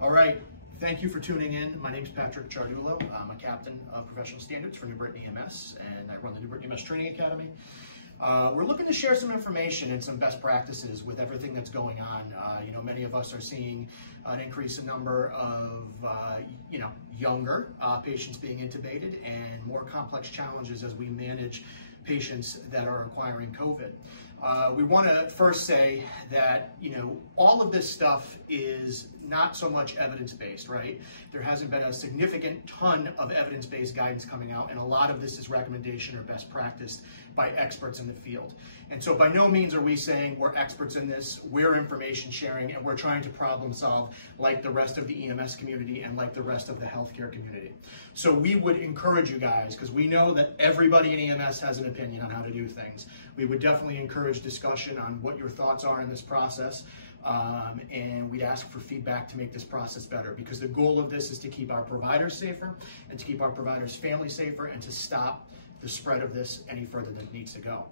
All right, thank you for tuning in. My name is Patrick Ciardulo. I'm a captain of professional standards for New Britain EMS, and I run the New Britain EMS Training Academy. We're looking to share some information and some best practices with everything that's going on. Many of us are seeing an increase in number of, younger patients being intubated and more complex challenges as we manage patients that are acquiring COVID. We want to first say that, all of this stuff is not so much evidence-based, right? There hasn't been a significant ton of evidence-based guidance coming out, and a lot of this is recommendation or best practice by experts in the field. And so by no means are we saying we're experts in this, we're information sharing, and we're trying to problem solve like the rest of the EMS community and like the rest of the healthcare community. So we would encourage you guys, because we know that everybody in EMS has an opinion on how to do things. We would definitely encourage discussion on what your thoughts are in this process. And we'd ask for feedback to make this process better, because the goal of this is to keep our providers safer and to keep our providers' families safer and to stop the spread of this any further than it needs to go.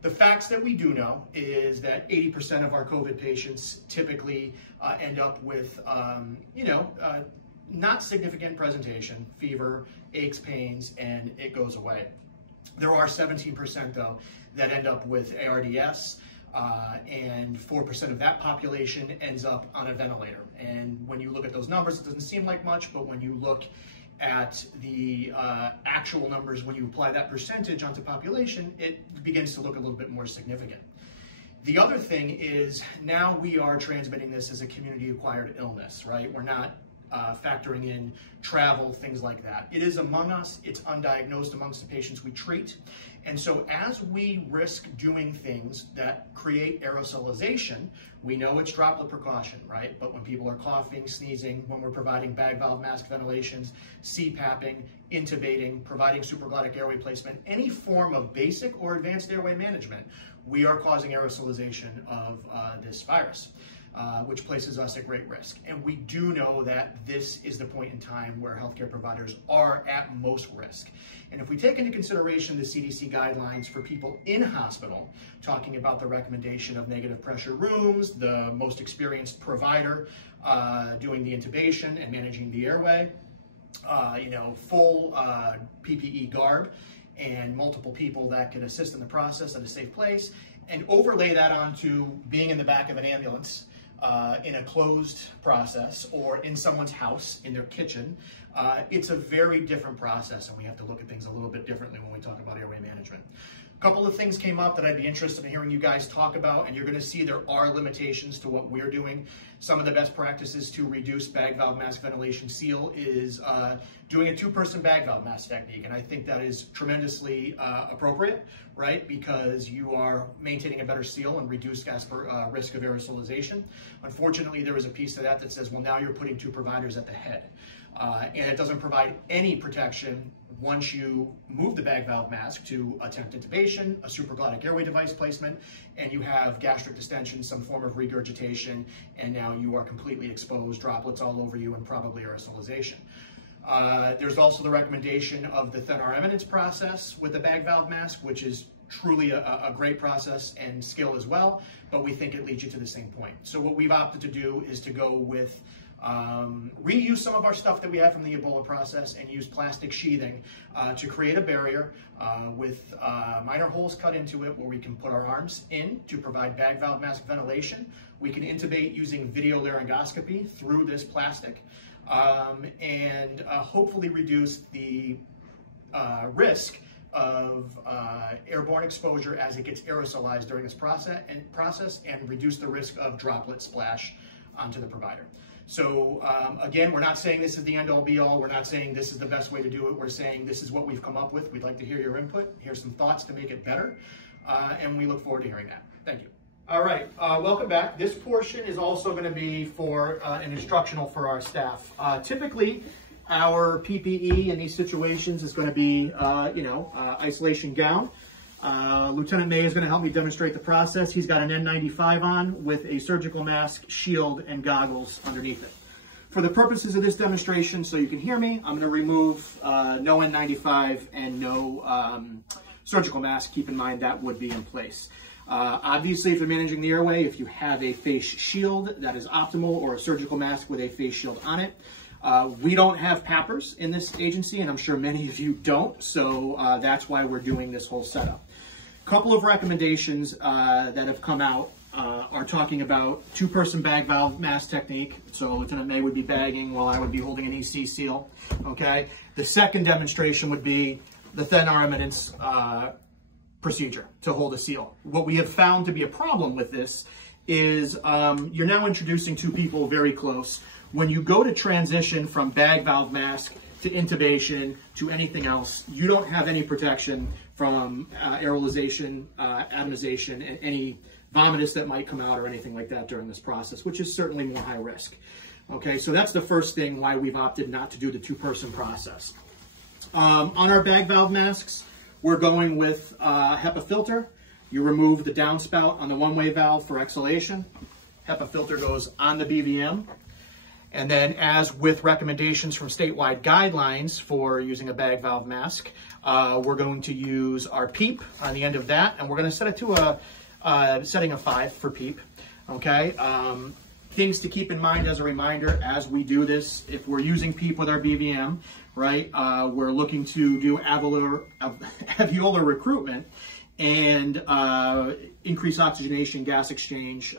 The facts that we do know is that 80% of our COVID patients typically end up with, not significant presentation, fever, aches, pains, and it goes away. There are 17% though that end up with ARDS. And 4% of that population ends up on a ventilator. And when you look at those numbers, it doesn't seem like much, but when you look at the actual numbers, when you apply that percentage onto population, it begins to look a little bit more significant. The other thing is now we are transmitting this as a community-acquired illness, right? We're not factoring in travel, things like that. It is among us, it's undiagnosed amongst the patients we treat. And so as we risk doing things that create aerosolization, we know it's droplet precaution, right? But when people are coughing, sneezing, when we're providing bag valve mask ventilations, CPAPing, intubating, providing supraglottic airway placement, any form of basic or advanced airway management, we are causing aerosolization of this virus. Which places us at great risk. And we do know that this is the point in time where healthcare providers are at most risk. And if we take into consideration the CDC guidelines for people in hospital, talking about the recommendation of negative pressure rooms, the most experienced provider doing the intubation and managing the airway, full PPE garb, and multiple people that can assist in the process at a safe place, and overlay that onto being in the back of an ambulance, in a closed process, or in someone's house, in their kitchen, it's a very different process, and we have to look at things a little bit differently when we talk about airway management. A couple of things came up that I'd be interested in hearing you guys talk about, and you're going to see there are limitations to what we're doing. Some of the best practices to reduce bag valve mask ventilation seal is doing a two-person bag valve mask technique, and I think that is tremendously appropriate, right? Because you are maintaining a better seal and reduced risk of aerosolization. Unfortunately, there is a piece to that that says, well, now you're putting two providers at the head, and it doesn't provide any protection once you move the bag valve mask to attempt intubation, a supraglottic airway device placement, and you have gastric distension, some form of regurgitation, and now you are completely exposed, droplets all over you, and probably aerosolization. There's also the recommendation of the thin arm eminence process with the bag valve mask, which is truly a great process and skill as well, but we think it leads you to the same point. So what we've opted to do is to go with reuse some of our stuff that we have from the Ebola process and use plastic sheathing to create a barrier with minor holes cut into it where we can put our arms in to provide bag valve mask ventilation. We can intubate using video laryngoscopy through this plastic and hopefully reduce the risk of airborne exposure as it gets aerosolized during this process and reduce the risk of droplet splash onto the provider. So again, we're not saying this is the end-all be-all. We're not saying this is the best way to do it. We're saying this is what we've come up with. We'd like to hear your input, hear some thoughts to make it better, and we look forward to hearing that. Thank you. All right, welcome back. This portion is also going to be for an instructional for our staff. Typically, our PPE in these situations is going to be, isolation gown. Lieutenant May is going to help me demonstrate the process. He's got an N95 on with a surgical mask, shield, and goggles underneath it. For the purposes of this demonstration, so you can hear me, I'm going to remove no N95 and no surgical mask. Keep in mind that would be in place. Obviously, if you're managing the airway, if you have a face shield, that is optimal, or a surgical mask with a face shield on it. We don't have PAPRs in this agency, and I'm sure many of you don't, so that's why we're doing this whole setup. A couple of recommendations that have come out are talking about two-person bag valve mask technique. So Lieutenant May would be bagging while I would be holding an EC seal, okay? The second demonstration would be the thin armaments procedure to hold a seal. What we have found to be a problem with this is you're now introducing two people very close. When you go to transition from bag valve mask to intubation to anything else, you don't have any protection from aerolization, atomization, and any vomitus that might come out or anything like that during this process, which is certainly more high risk. Okay, so that's the first thing why we've opted not to do the two-person process. On our bag valve masks, we're going with HEPA filter. You remove the downspout on the one-way valve for exhalation. HEPA filter goes on the BVM. And then, as with recommendations from statewide guidelines for using a bag valve mask, we're going to use our PEEP on the end of that, and we're going to set it to a setting of 5 for PEEP. Okay. Things to keep in mind as a reminder as we do this: if we're using PEEP with our BVM, right, we're looking to do alveolar recruitment and increase oxygenation, gas exchange,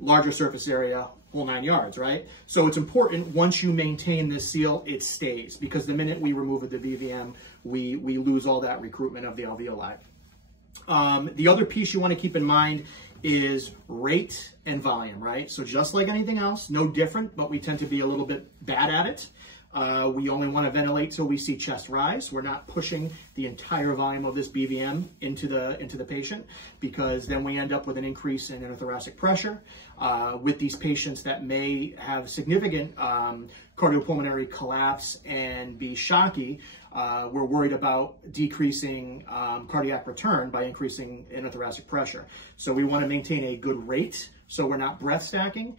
larger surface area, whole 9 yards, right? So it's important, once you maintain this seal, it stays, because the minute we remove the BVM, we lose all that recruitment of the alveoli. The other piece you want to keep in mind is rate and volume, right? So just like anything else, no different, but we tend to be a little bit bad at it. We only want to ventilate till we see chest rise. We're not pushing the entire volume of this BVM into the patient, because then we end up with an increase in intrathoracic pressure. With these patients that may have significant cardiopulmonary collapse and be shocky, we're worried about decreasing cardiac return by increasing intrathoracic pressure. So we want to maintain a good rate, so we're not breath stacking.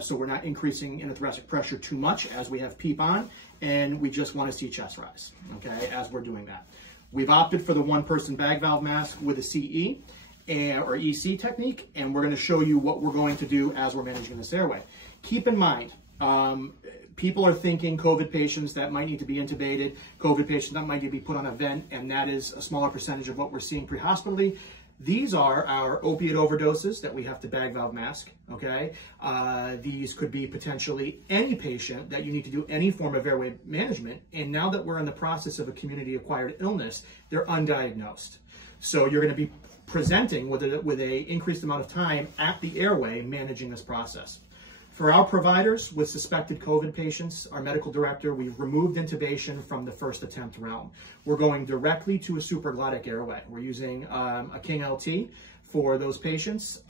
So we're not increasing intrathoracic pressure too much as we have PEEP on, and we just want to see chest rise, okay, as we're doing that. We've opted for the one-person bag valve mask with a CE or EC technique, and we're going to show you what we're going to do as we're managing this airway. Keep in mind, people are thinking COVID patients that might need to be intubated, COVID patients that might need to be put on a vent, and that is a smaller percentage of what we're seeing pre-hospitally. These are our opiate overdoses that we have to bag valve mask, okay? These could be potentially any patient that you need to do any form of airway management, and now that we're in the process of a community-acquired illness, they're undiagnosed. So you're going to be presenting with a increased amount of time at the airway managing this process. For our providers with suspected COVID patients, our medical director, we've removed intubation from the first attempt realm. We're going directly to a supraglottic airway. We're using a King LT for those patients.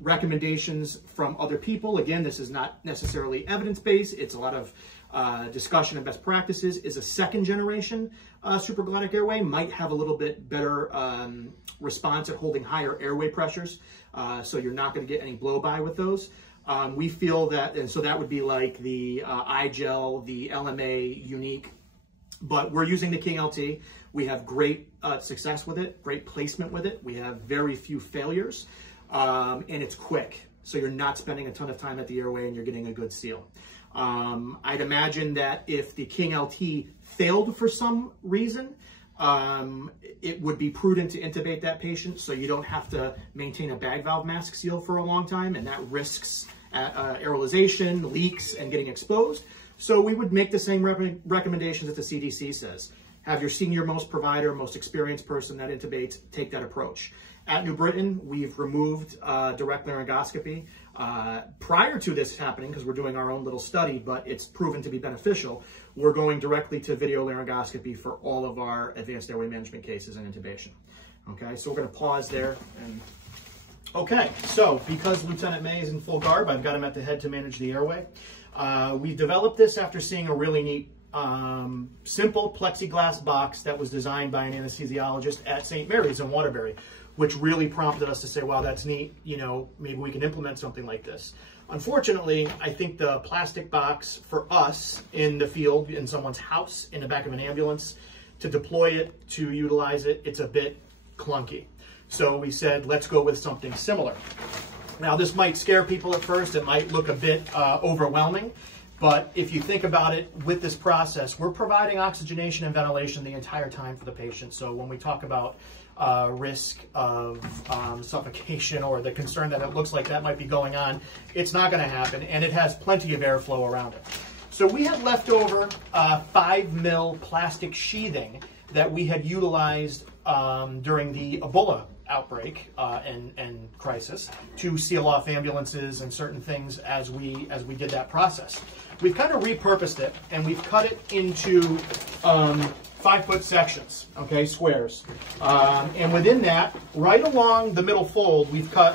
Recommendations from other people, again, this is not necessarily evidence-based, it's a lot of discussion of best practices, is a second generation supraglottic airway, might have a little bit better response at holding higher airway pressures, so you're not going to get any blow-by with those. We feel that, and so that would be like the iGel, the LMA Unique, but we're using the King LT. We have great success with it, great placement with it. We have very few failures, and it's quick. So you're not spending a ton of time at the airway and you're getting a good seal. I'd imagine that if the King LT failed for some reason, it would be prudent to intubate that patient so you don't have to maintain a bag valve mask seal for a long time, and that risks aerolization, leaks, and getting exposed. So we would make the same recommendations that the CDC says. Have your senior most provider, most experienced person that intubates, take that approach. At New Britain, we've removed direct laryngoscopy prior to this happening, because we're doing our own little study, but it's proven to be beneficial. We're going directly to video laryngoscopy for all of our advanced airway management cases and intubation. Okay, so we're going to pause there. Okay, so because Lieutenant May is in full garb, I've got him at the head to manage the airway. We developed this after seeing a really neat, simple plexiglass box that was designed by an anesthesiologist at St. Mary's in Waterbury, which really prompted us to say, wow, that's neat, you know, maybe we can implement something like this. Unfortunately, I think the plastic box for us in the field, in someone's house, in the back of an ambulance, to deploy it, to utilize it, it's a bit clunky. So we said, let's go with something similar. Now, this might scare people at first. It might look a bit overwhelming. But if you think about it, with this process, we're providing oxygenation and ventilation the entire time for the patient. So when we talk about risk of suffocation or the concern that it looks like that might be going on, it's not going to happen, and it has plenty of airflow around it. So we had leftover 5 mil plastic sheathing that we had utilized during the Ebola outbreak and crisis to seal off ambulances and certain things as we did that process. We've kind of repurposed it, and we've cut it into 5-foot sections, okay, squares. And within that, right along the middle fold, we've cut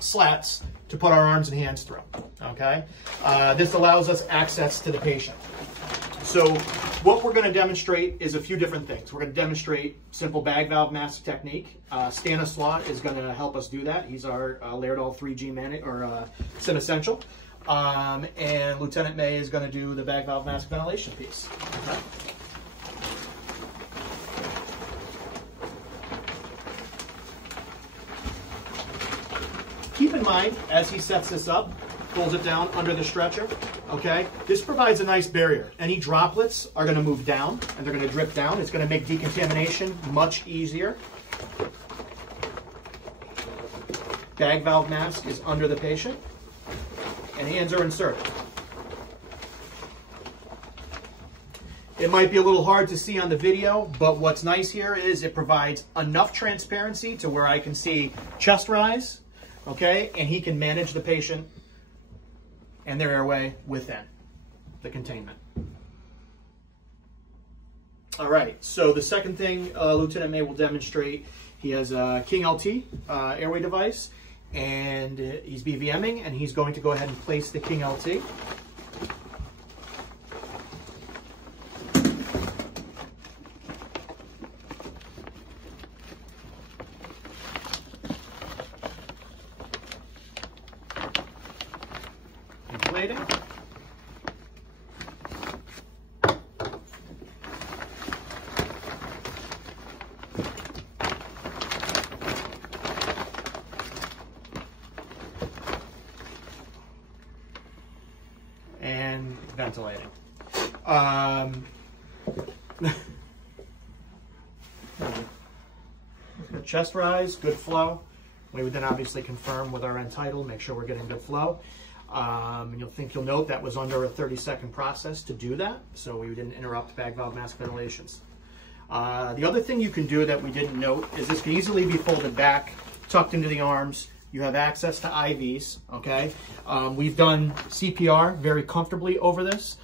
slats to put our arms and hands through, okay? This allows us access to the patient. So what we're going to demonstrate is a few different things. We're going to demonstrate simple bag valve mask technique. Stanislaw is going to help us do that. He's our Laerdal 3G Sim Essential. And Lieutenant May is going to do the bag valve mask ventilation piece. Okay. Keep in mind, as he sets this up, pulls it down under the stretcher, okay? This provides a nice barrier. Any droplets are going to move down, and they're going to drip down. It's going to make decontamination much easier. Bag valve mask is under the patient, and hands are inserted. It might be a little hard to see on the video, but what's nice here is it provides enough transparency to where I can see chest rise, okay? And he can manage the patient and their airway within the containment. All right, so the second thing Lieutenant May will demonstrate, he has a King LT airway device, and he's BVMing, and he's going to go ahead and place the King LT. Inflating. And ventilating. Chest rise, good flow. We would then obviously confirm with our end tidal, make sure we're getting good flow. And you'll note that was under a 30-second process to do that, so we didn't interrupt bag valve mask ventilations. The other thing you can do that we didn't note is this can easily be folded back, tucked into the arms. You have access to IVs, okay? We've done CPR very comfortably over this.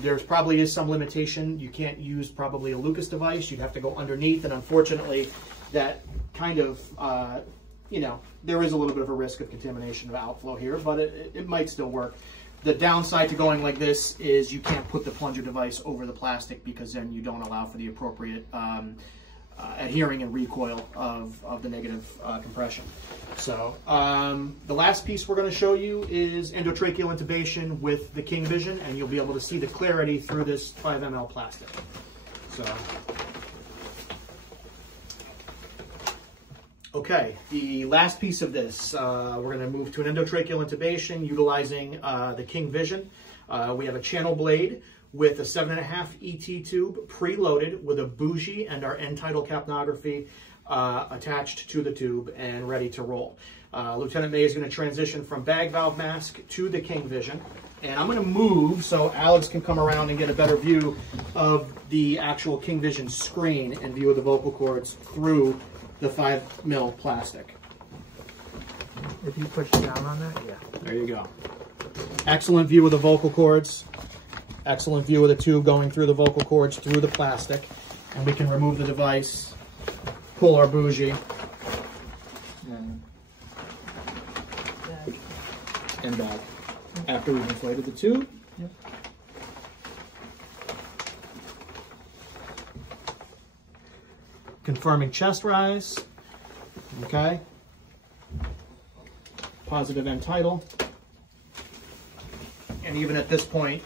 There's probably is some limitation. You can't use probably a Lucas device. You'd have to go underneath, and unfortunately, that kind of, there is a little bit of a risk of contamination of outflow here, but it might still work. The downside to going like this is you can't put the plunger device over the plastic because then you don't allow for the appropriate adhering and recoil of the negative compression. So the last piece we're going to show you is endotracheal intubation with the King Vision, and you'll be able to see the clarity through this 5 ml plastic. So, okay, the last piece of this, we're going to move to an endotracheal intubation utilizing the King Vision. We have a channel blade with a 7.5 ET tube preloaded with a bougie and our end tidal capnography attached to the tube and ready to roll. Lieutenant May is going to transition from bag valve mask to the King Vision. And I'm going to move so Alex can come around and get a better view of the actual King Vision screen and view of the vocal cords through the 5 mil plastic. If you push down on that, yeah. There you go. Excellent view of the vocal cords. Excellent view of the tube going through the vocal cords through the plastic. And we can remove the device, pull our bougie, and back. After we've inflated the tube. Yep. Confirming chest rise. Okay. Positive end tidal. And even at this point,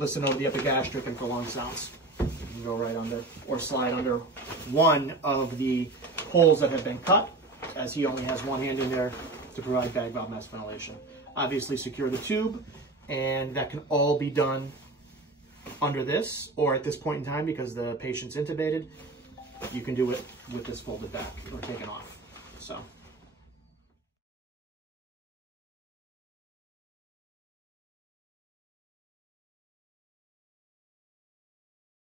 listen over the epigastric and prolonged sounds. can go right under or slide under one of the holes that have been cut, as he only has one hand in there to provide bag valve mask ventilation. Obviously secure the tube, and that can all be done under this, or at this point in time, because the patient's intubated, you can do it with this folded back or taken off. So.